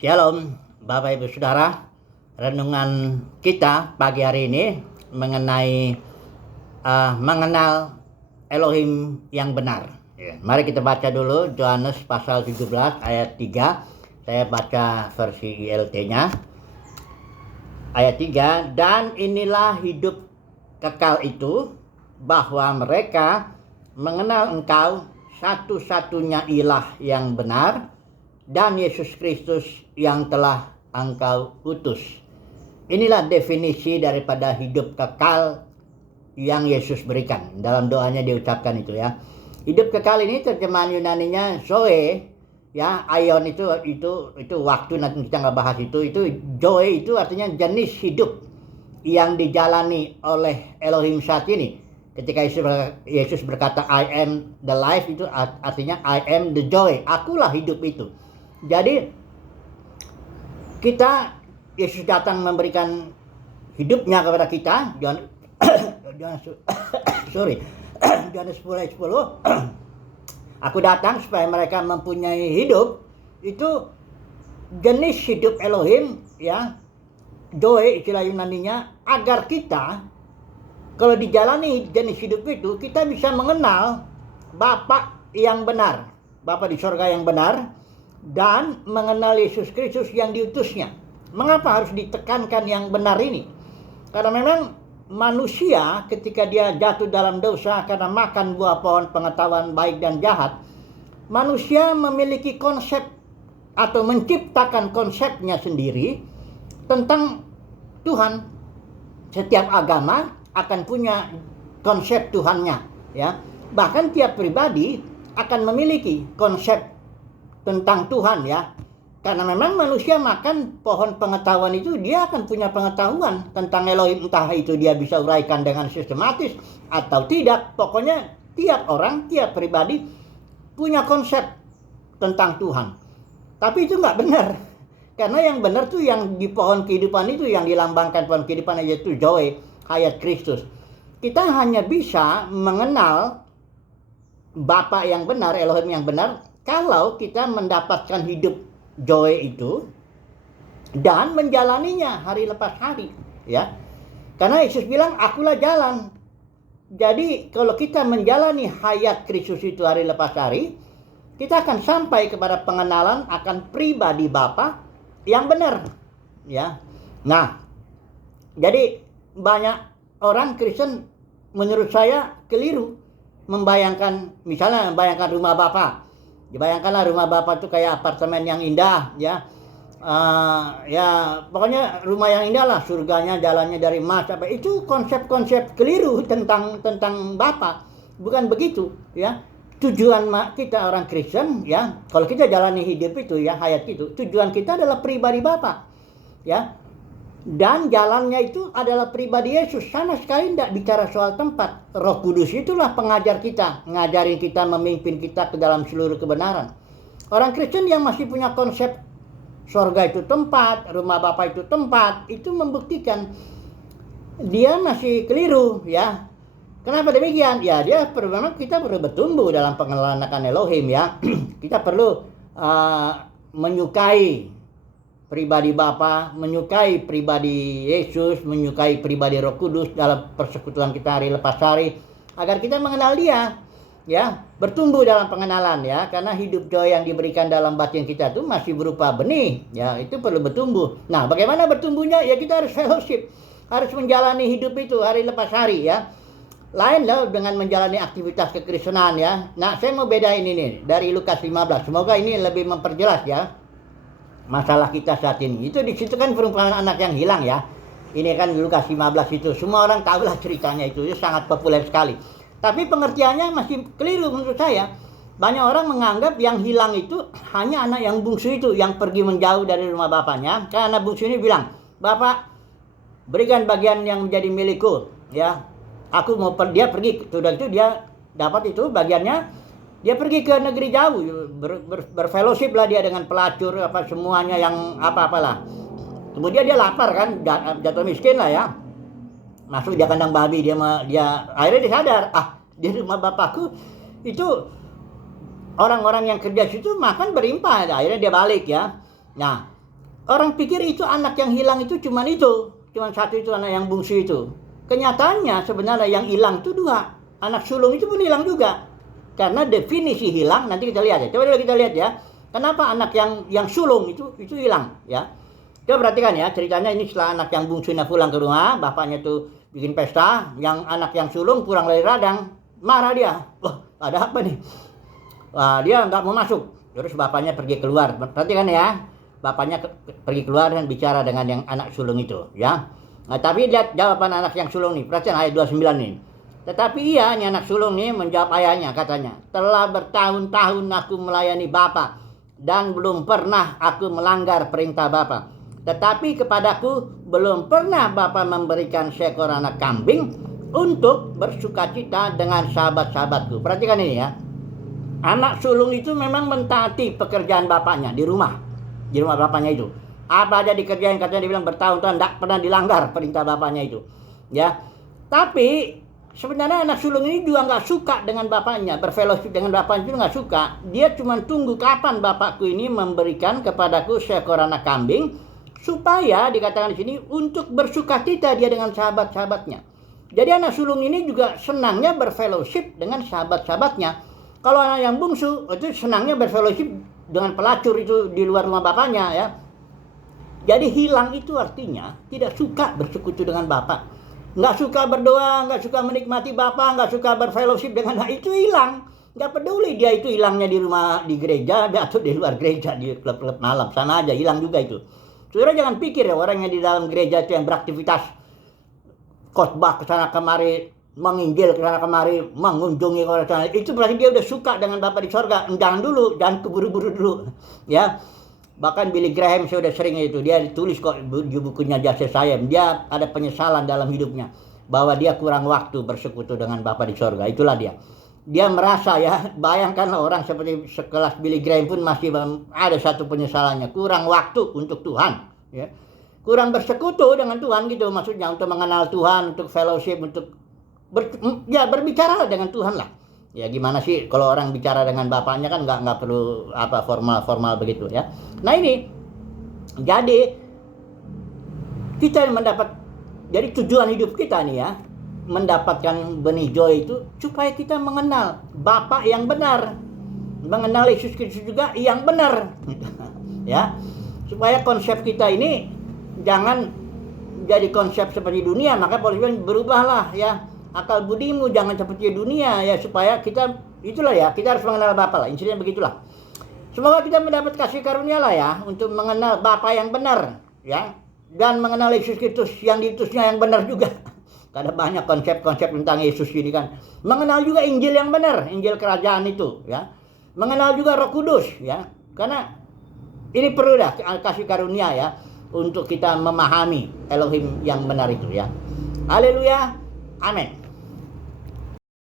Shalom, Bapak Ibu Saudara. Renungan kita pagi hari ini mengenai mengenal Elohim yang benar. Mari kita baca dulu Yohanes pasal 17 ayat 3. Saya baca versi ILT-nya. Ayat 3, dan inilah hidup kekal itu, bahwa mereka mengenal Engkau satu-satunya ilah yang benar, dan Yesus Kristus yang telah Engkau utus. Inilah definisi daripada hidup kekal yang Yesus berikan. Dalam doanya diucapkan itu ya. Hidup kekal ini terjemahan Yunaninya zoe, ya. Aion itu waktu, nanti kita nggak bahas itu. Zoe itu artinya jenis hidup yang dijalani oleh Elohim saat ini. Ketika Yesus berkata I am the life, itu artinya I am the joy. Akulah hidup itu. Jadi Yesus datang memberikan hidupnya kepada kita. Yohanes 10:10. Aku datang supaya mereka mempunyai hidup. Itu jenis hidup Elohim, ya. Zoe istilah Yunaninya, agar kita kalau dijalani jenis hidup itu, kita bisa mengenal Bapa yang benar, Bapa di sorga yang benar, dan mengenal Yesus Kristus yang diutusnya. Mengapa harus ditekankan yang benar ini? Karena memang manusia ketika dia jatuh dalam dosa karena makan buah pohon pengetahuan baik dan jahat, manusia memiliki konsep atau menciptakan konsepnya sendiri tentang Tuhan. Setiap agama akan punya konsep Tuhannya, ya. Bahkan tiap pribadi akan memiliki konsep tentang Tuhan, ya. Karena memang manusia makan pohon pengetahuan itu, dia akan punya pengetahuan tentang Elohim, entah itu dia bisa uraikan dengan sistematis atau tidak. Pokoknya tiap orang, tiap pribadi punya konsep tentang Tuhan. Tapi itu nggak benar. Karena yang benar tuh yang di pohon kehidupan itu, yang dilambangkan pohon kehidupan, yaitu Zoe, hayat Kristus. Kita hanya bisa mengenal Bapa yang benar, Elohim yang benar, kalau kita mendapatkan hidup Zoe itu dan menjalaninya hari lepas hari, ya. Karena Yesus bilang, akulah jalan. Jadi kalau kita menjalani hayat Kristus itu hari lepas hari, kita akan sampai kepada pengenalan akan pribadi Bapa yang benar, ya. Nah, jadi banyak orang Kristen menurut saya keliru membayangkan rumah Bapa. Dibayangkanlah rumah Bapak itu kayak apartemen yang indah, ya. Ya pokoknya rumah yang indah lah, surganya jalannya dari emas. Itu konsep-konsep keliru tentang Bapak. Bukan begitu, ya. Tujuan kita orang Kristen, ya, kalau kita jalani hidup itu, ya, hayat itu, tujuan kita adalah pribadi Bapak, ya. Dan jalannya itu adalah pribadi Yesus. Sama sekali tidak bicara soal tempat. Roh Kudus itulah pengajar kita, ngajarin kita, memimpin kita ke dalam seluruh kebenaran. Orang Kristen yang masih punya konsep sorga itu tempat, rumah Bapa itu tempat, itu membuktikan dia masih keliru, ya. Kenapa demikian? Ya, memang kita perlu bertumbuh dalam pengenalan akan Elohim, ya. Kita perlu menyukai pribadi Bapa, menyukai pribadi Yesus, menyukai pribadi Roh Kudus dalam persekutuan kita hari lepas hari, agar kita mengenal Dia, ya, bertumbuh dalam pengenalan, ya. Karena hidup joy yang diberikan dalam batin kita itu masih berupa benih, ya, itu perlu bertumbuh. Nah, bagaimana bertumbuhnya? Ya, kita harus fellowship, harus menjalani hidup itu hari lepas hari, ya. Lain loh dengan menjalani aktivitas kekristenan, ya. Nah, saya mau bedain ini dari Lukas 15. Semoga ini lebih memperjelas, ya, masalah kita saat ini. Itu di situ kan perumpamaan anak yang hilang, ya. Ini kan Lukas 15 itu. Semua orang tahulah ceritanya itu sangat populer sekali. Tapi pengertiannya masih keliru menurut saya. Banyak orang menganggap yang hilang itu hanya anak yang bungsu itu, yang pergi menjauh dari rumah bapaknya. Karena anak bungsu ini bilang, "Bapak, berikan bagian yang menjadi milikku, ya. Aku mau dia pergi." Sudah itu dia dapat itu bagiannya. Dia pergi ke negeri jauh, berfellowship lah dia dengan pelacur, semuanya yang apalah. Kemudian dia lapar kan, jatuh miskin lah, ya. Masuk dia kandang babi, dia akhirnya dia sadar, di rumah bapakku itu orang-orang yang kerja situ makan berlimpah. Akhirnya dia balik, ya. Nah, Orang pikir itu anak yang hilang itu cuman satu itu anak yang bungsu itu. Kenyataannya sebenarnya yang hilang itu 2. Anak sulung itu pun hilang juga. Karena definisi hilang nanti kita lihat ya. Coba dulu kita lihat ya. Kenapa anak yang sulung itu hilang ya? Coba perhatikan ya, ceritanya ini setelah anak yang bungsunya pulang ke rumah, bapaknya tuh bikin pesta, yang anak yang sulung pulang dari ladang, marah dia. Wah, ada apa nih? Wah, dia nggak mau masuk. Terus bapaknya pergi keluar. Perhatikan ya, bapaknya pergi keluar dan bicara dengan yang anak sulung itu, ya. Nah, tapi lihat jawaban anak yang sulung nih. Perhatikan ayat 29 nih. Tetapi ia, ini anak sulung nih, menjawab ayahnya, katanya, telah bertahun-tahun aku melayani Bapa dan belum pernah aku melanggar perintah Bapa. Tetapi kepadaku belum pernah Bapa memberikan seekor anak kambing untuk bersukacita dengan sahabat-sahabatku. Perhatikan ini ya. Anak sulung itu memang mentaati pekerjaan bapaknya di rumah bapaknya itu. Apa aja dikerjain, katanya dibilang bertahun-tahun tidak pernah dilanggar perintah bapaknya itu. Ya. Tapi sebenarnya anak sulung ini juga nggak suka dengan bapaknya, berfellowship dengan bapaknya itu nggak suka. Dia cuma tunggu kapan bapakku ini memberikan kepadaku seekor anak kambing, supaya dikatakan di sini untuk bersukacita dia dengan sahabat-sahabatnya. Jadi anak sulung ini juga senangnya berfellowship dengan sahabat-sahabatnya. Kalau anak yang bungsu itu senangnya berfellowship dengan pelacur itu di luar rumah bapaknya ya. Jadi hilang itu artinya tidak suka bersekutu dengan bapak, nggak suka berdoa, nggak suka menikmati bapak, nggak suka berfellowship dengan itu hilang. Nggak peduli dia itu hilangnya di rumah, di gereja atau di luar gereja, di klub-klub malam, sama aja hilang juga itu. Saudara jangan pikir ya orang yang di dalam gereja itu yang beraktivitas khotbah ke sana kemari, menginjil ke sana kemari, mengunjungi orang sana, itu berarti dia udah suka dengan Bapa di sorga. Jangan dulu, jangan keburu-buru dulu ya. Bahkan Billy Graham saya udah sering itu, dia ditulis kok di bukunya Just As I Am, dia ada penyesalan dalam hidupnya bahwa dia kurang waktu bersekutu dengan Bapa di sorga. Itulah dia merasa ya, bayangkan orang seperti sekelas Billy Graham pun masih ada satu penyesalannya, kurang waktu untuk Tuhan ya. Kurang bersekutu dengan Tuhan gitu, maksudnya untuk mengenal Tuhan, untuk fellowship, untuk berbicara dengan Tuhan lah. Ya gimana sih kalau orang bicara dengan bapaknya kan nggak perlu apa formal begitu ya. Nah ini jadi kita mendapat, jadi tujuan hidup kita nih ya, mendapatkan benih joy itu supaya kita mengenal Bapa yang benar, mengenal Yesus Kristus juga yang benar ya, supaya konsep kita ini jangan jadi konsep seperti dunia. Maka Paulus bilang berubahlah ya akal budimu, jangan seperti dunia ya, supaya kita itulah ya, kita harus mengenal Bapa lah, intinya begitulah. Semoga kita mendapat kasih karunia lah ya untuk mengenal Bapa yang benar ya, dan mengenal Yesus Kristus yang diutusnya yang benar juga. Karena banyak konsep-konsep tentang Yesus ini kan. Mengenal juga Injil yang benar, Injil kerajaan itu ya. Mengenal juga Roh Kudus ya. Karena ini perlu dah kasih karunia ya untuk kita memahami Elohim yang benar itu ya. Haleluya. Amin.